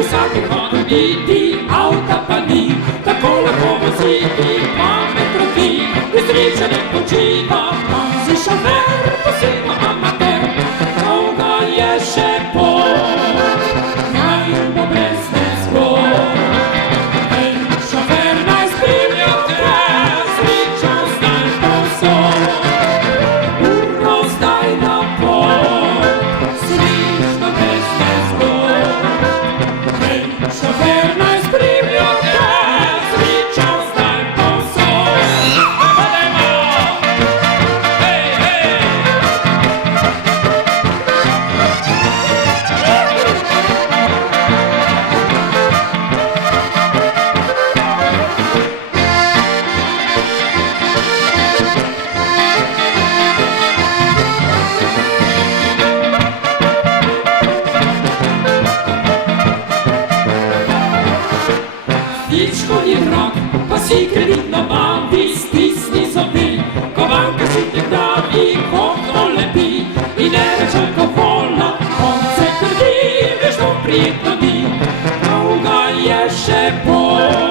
Čusati hoditi, avta pa ni, tako lahko voziti, pa metro dni, Bistriča ne počiva, si šofer, posebno amater, dolga je še pot, naj bo brez nezgod. Hej, šofer, naj spremlja te, sreča zdaj povsod, urno zdaj na pot, srečno brez nezgod. Hej, šofer, naj spremlja te, sreča zdaj povsod. Hej, hej! Ničko je drag, pa si kreditno bavi, stisni zobi, ko banka si te davi, konto lepi, in ne več alkohola, konce krvi, veš, to prijetno ni, dolga je še pot.